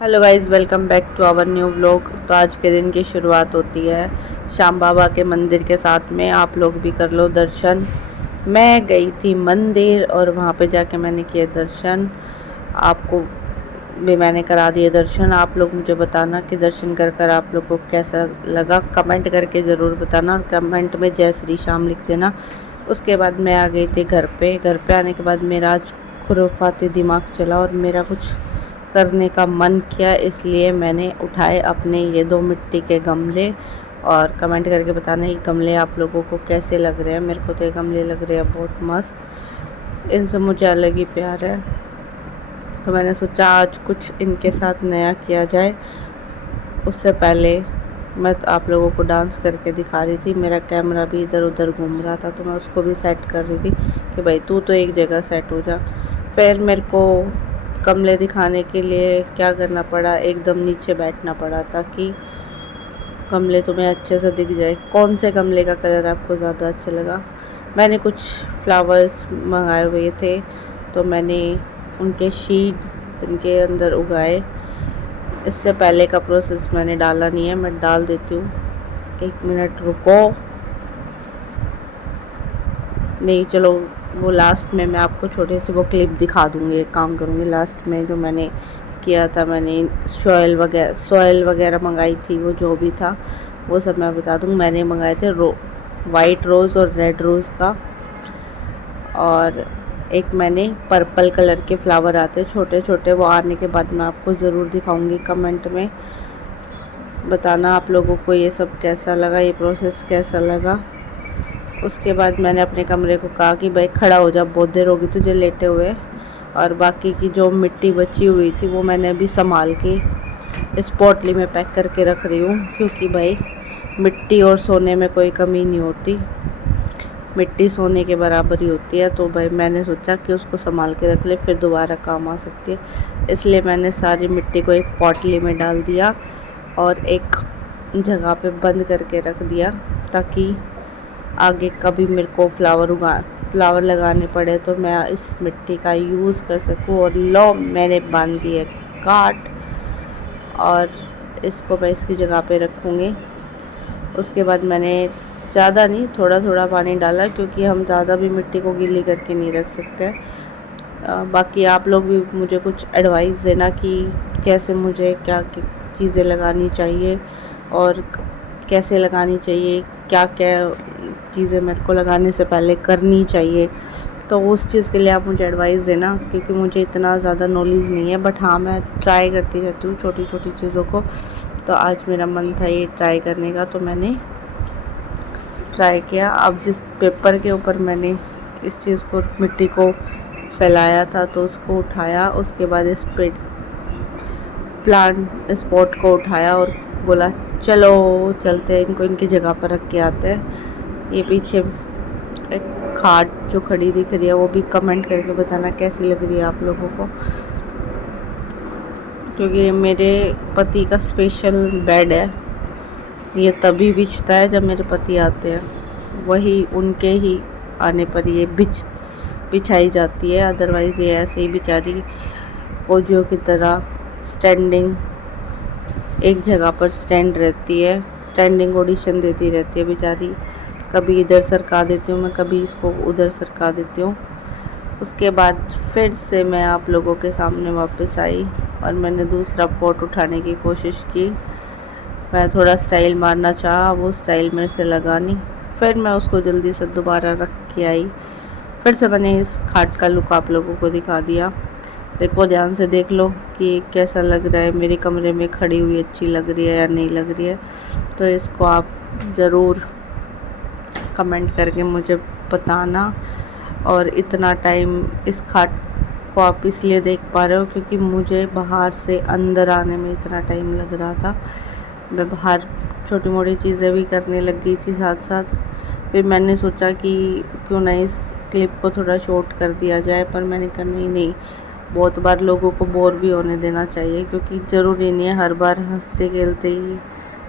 Hello guys, welcome back to our new vlog. तो आज के दिन की शुरुआत होती है श्याम बाबा के मंदिर के साथ में। आप लोग भी कर लो दर्शन। मैं गई थी मंदिर और वहाँ पे जाके मैंने किए दर्शन। आपको भी मैंने करा दिए दर्शन। आप लोग मुझे बताना कि दर्शन कर कर आप लोग को कैसा लगा, कमेंट करके ज़रूर बताना और कमेंट में जय श्री श्याम लिख देना। उसके बाद मैं आ गई थी घर पे आने के बाद मेरा आज खुराफाती दिमाग चला और मेरा कुछ करने का मन किया, इसलिए मैंने उठाए अपने ये 2 मिट्टी के गमले। और कमेंट करके बताना ये गमले आप लोगों को कैसे लग रहे हैं। मेरे को तो ये गमले लग रहे हैं बहुत मस्त, इनसे मुझे अलग ही प्यार है। तो मैंने सोचा आज कुछ इनके साथ नया किया जाए। उससे पहले मैं तो आप लोगों को डांस करके दिखा रही थी। मेरा कैमरा भी इधर उधर घूम रहा था तो मैं उसको भी सेट कर रही थी कि भाई तू तो एक जगह सेट हो जा। फिर मेरे को गमले दिखाने के लिए क्या करना पड़ा, एकदम नीचे बैठना पड़ा ताकि गमले तुम्हें अच्छे से दिख जाए। कौन से गमले का कलर आपको ज़्यादा अच्छा लगा। मैंने कुछ फ्लावर्स मंगाए हुए थे तो मैंने उनके शीड इनके अंदर उगाए। इससे पहले का प्रोसेस मैंने डाला नहीं है, मैं डाल देती हूँ। 1 मिनट रुको। नहीं चलो, वो लास्ट में मैं आपको छोटे से वो क्लिप दिखा दूँगी। एक काम करूँगी, लास्ट में जो मैंने किया था, मैंने सॉयल वगैरह मंगाई थी, वो जो भी था वो सब मैं बता दूँगी। मैंने मंगाए थे वाइट रोज़ और रेड रोज़ का, और एक मैंने पर्पल कलर के फ्लावर आते छोटे छोटे, वो आने के बाद मैं आपको ज़रूर दिखाऊंगी। कमेंट में बताना आप लोगों को ये सब कैसा लगा, ये प्रोसेस कैसा लगा। उसके बाद मैंने अपने कमरे को कहा कि भाई खड़ा हो जा, बहुत देर होगी तुझे लेटे हुए। और बाकी की जो मिट्टी बची हुई थी वो मैंने अभी संभाल के इस पोटली में पैक करके रख रही हूँ, क्योंकि भाई मिट्टी और सोने में कोई कमी नहीं होती, मिट्टी सोने के बराबर ही होती है। तो भाई मैंने सोचा कि उसको संभाल के रख ले, फिर दोबारा काम आ सकती है। इसलिए मैंने सारी मिट्टी को एक पोटली में डाल दिया और एक जगह पे बंद करके रख दिया, ताकि आगे कभी मेरे को फ्लावर लगाने पड़े तो मैं इस मिट्टी का यूज़ कर सकूँ। और लो, मैंने बांध दी है काट, और इसको मैं इसकी जगह पे रखूँगी। उसके बाद मैंने ज़्यादा नहीं, थोड़ा थोड़ा पानी डाला, क्योंकि हम ज़्यादा भी मिट्टी को गीली करके नहीं रख सकते। बाकी आप लोग भी मुझे कुछ एडवाइस देना कि कैसे मुझे क्या चीज़ें लगानी चाहिए और कैसे लगानी चाहिए, क्या क्या चीज़ें मेरे को लगाने से पहले करनी चाहिए। तो उस चीज़ के लिए आप मुझे एडवाइस देना, क्योंकि मुझे इतना ज़्यादा नॉलेज नहीं है, बट हाँ मैं ट्राई करती रहती हूँ छोटी छोटी चीज़ों को। तो आज मेरा मन था ये ट्राई करने का, तो मैंने ट्राई किया। अब जिस पेपर के ऊपर मैंने इस चीज़ को, मिट्टी को फैलाया था, तो उसको उठाया। उसके बाद इस प्लांट स्पॉट को उठाया और बोला चलो चलते हैं, इनको इनकी जगह पर रख के आते हैं। ये पीछे एक खाट जो खड़ी दिख रही है, वो भी कमेंट करके बताना कैसी लग रही है आप लोगों को, क्योंकि ये मेरे पति का स्पेशल बेड है। ये तभी बिछता है जब मेरे पति आते हैं, वही उनके ही आने पर ये बिछाई जाती है। अदरवाइज़ ये ऐसे ही बेचारी फौजियों की तरह स्टैंडिंग एक जगह पर स्टैंड रहती है, स्टैंडिंग ऑडिशन देती रहती है बेचारी। कभी इधर सरका देती हूँ मैं, कभी इसको उधर सरका देती हूँ। उसके बाद फिर से मैं आप लोगों के सामने वापस आई और मैंने दूसरा पॉट उठाने की कोशिश की। मैं थोड़ा स्टाइल मारना चाहा, वो स्टाइल मेरे से लगा नहीं। फिर मैं उसको जल्दी से दोबारा रख के आई। फिर से मैंने इस खाट का लुक आप लोगों को दिखा दिया। देखो, ध्यान से देख लो कि कैसा लग रहा है, मेरे कमरे में खड़ी हुई अच्छी लग रही है या नहीं लग रही है। तो इसको आप ज़रूर कमेंट करके मुझे बताना। और इतना टाइम इस खाट को आप इसलिए देख पा रहे हो क्योंकि मुझे बाहर से अंदर आने में इतना टाइम लग रहा था। मैं बाहर छोटी मोटी चीज़ें भी करने लग गई थी साथ साथ। फिर मैंने सोचा कि क्यों ना इस क्लिप को थोड़ा शॉर्ट कर दिया जाए, पर मैंने कहा नहीं, बहुत बार लोगों को बोर भी होने देना चाहिए, क्योंकि ज़रूरी नहीं है हर बार हंसते खेलते ही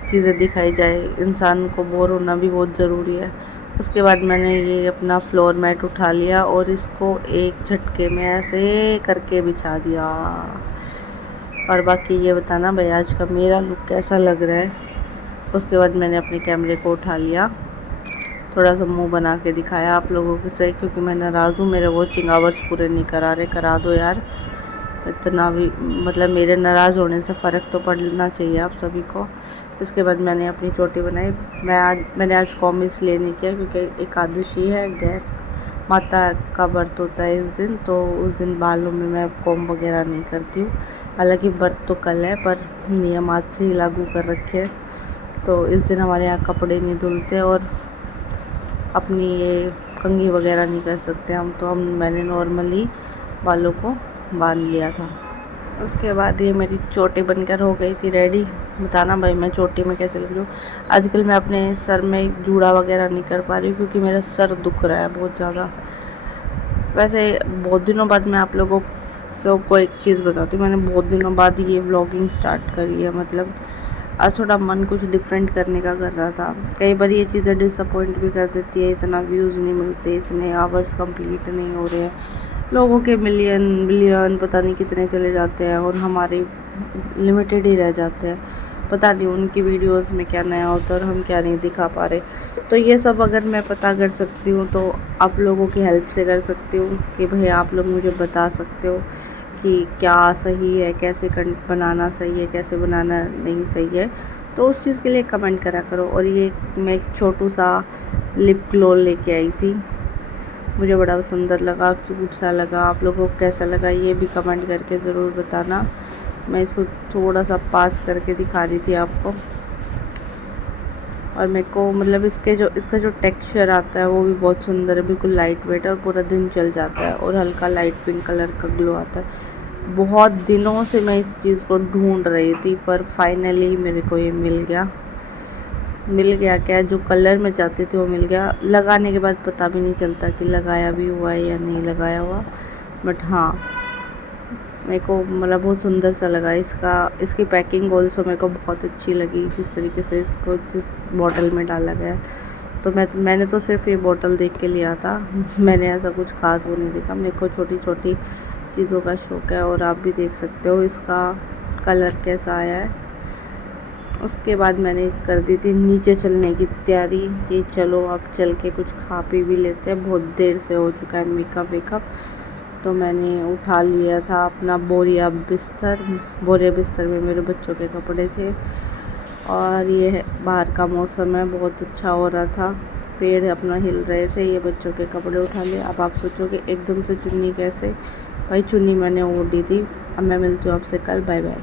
चीज़ें दिखाई जाए। इंसान को बोर होना भी बहुत ज़रूरी है। उसके बाद मैंने ये अपना फ्लोर मैट उठा लिया और इसको एक झटके में ऐसे करके बिछा दिया। और बाकी ये बताना भाई आज का मेरा लुक कैसा लग रहा है। उसके बाद मैंने अपने कैमरे को उठा लिया, थोड़ा सा मुंह बना के दिखाया आप लोगों के से, क्योंकि मैं नाराज़ हूँ, मेरे वॉचिंग आवर्स पूरे नहीं करा रहे। करा दो यार, इतना भी मतलब मेरे नाराज़ होने से फ़र्क तो पड़ना चाहिए आप सभी को। उसके बाद मैंने अपनी चोटी बनाई। मैंने आज कॉम इसलिए नहीं किया क्योंकि एकादशी है, गैस माता का व्रत होता है इस दिन, तो उस दिन बालों में मैं कॉम वगैरह नहीं करती हूँ। हालांकि व्रत तो कल है पर नियम आज से ही लागू कर रखे हैं, तो इस दिन हमारे यहाँ कपड़े नहीं धुलते और अपनी ये कंघी वगैरह नहीं कर सकते हम, तो मैंने नॉर्मली बालों को बांध लिया था। उसके बाद ये मेरी चोटी बनकर हो गई थी रेडी। बताना भाई मैं चोटी में कैसे लग रही हूँ। आजकल मैं अपने सर में जूड़ा वगैरह नहीं कर पा रही हूँ क्योंकि मेरा सर दुख रहा है बहुत ज़्यादा। वैसे बहुत दिनों बाद मैं आप लोगों को एक चीज़ बताती हूँ, मैंने बहुत दिनों बाद ये व्लॉगिंग स्टार्ट करी है। मतलब आज थोड़ा मन कुछ डिफरेंट करने का कर रहा था। कई बार ये चीज़ें डिसअपॉइंट भी कर देती है, इतना व्यूज़ नहीं मिलते, इतने आवर्स कंप्लीट नहीं हो रहे हैं, लोगों के मिलियन बिलियन पता नहीं कितने चले जाते हैं और हमारे लिमिटेड ही रह जाते हैं। पता नहीं उनकी वीडियोस में क्या नया होता है और हम क्या नहीं दिखा पा रहे। तो ये सब अगर मैं पता कर सकती हूँ तो आप लोगों की हेल्प से कर सकती हूँ कि भाई आप लोग मुझे बता सकते हो कि क्या सही है, कैसे बनाना सही है, कैसे बनाना नहीं सही है, तो उस चीज़ के लिए कमेंट करा करो। और ये मैं एक छोटू सा लिप ग्लो लेके आई थी, मुझे बड़ा सुंदर लगा, क्यूट सा लगा। आप लोगों को कैसा लगा ये भी कमेंट करके ज़रूर बताना। मैं इसको थोड़ा सा पास करके दिखा रही थी आपको, और मेरे को मतलब इसका जो टेक्सचर आता है वो भी बहुत सुंदर है, बिल्कुल लाइट वेट और पूरा दिन चल जाता है और हल्का लाइट पिंक कलर का ग्लो आता है। बहुत दिनों से मैं इस चीज़ को ढूंढ रही थी पर फाइनली मेरे को ये मिल गया। क्या जो कलर मैं चाहती थी वो मिल गया। लगाने के बाद पता भी नहीं चलता कि लगाया भी हुआ है या नहीं लगाया हुआ, बट हाँ मेरे को मतलब बहुत सुंदर सा लगा। इसकी पैकिंग ऑल्सो मेरे को बहुत अच्छी लगी, जिस तरीके से इसको जिस बॉटल में डाला गया। तो मैंने तो सिर्फ ये बॉटल देख के लिया था, मैंने ऐसा कुछ खास वो नहीं देखा। मेरे को छोटी छोटी चीज़ों का शौक़ है और आप भी देख सकते हो इसका कलर कैसा आया है। उसके बाद मैंने कर दी थी नीचे चलने की तैयारी कि चलो अब चल के कुछ खा पी भी लेते हैं, बहुत देर से हो चुका है मेकअप। तो मैंने उठा लिया था अपना बोरिया बिस्तर में मेरे बच्चों के कपड़े थे। और ये बाहर का मौसम है, बहुत अच्छा हो रहा था, पेड़ अपना हिल रहे थे, ये बच्चों के कपड़े उठा लिए। अब आप सोचोगे एकदम से चुन्नी कैसे, भाई चुन्नी मैंने ओढ़ दी थी। अब मैं मिलती हूँ आपसे कल, बाय बाय।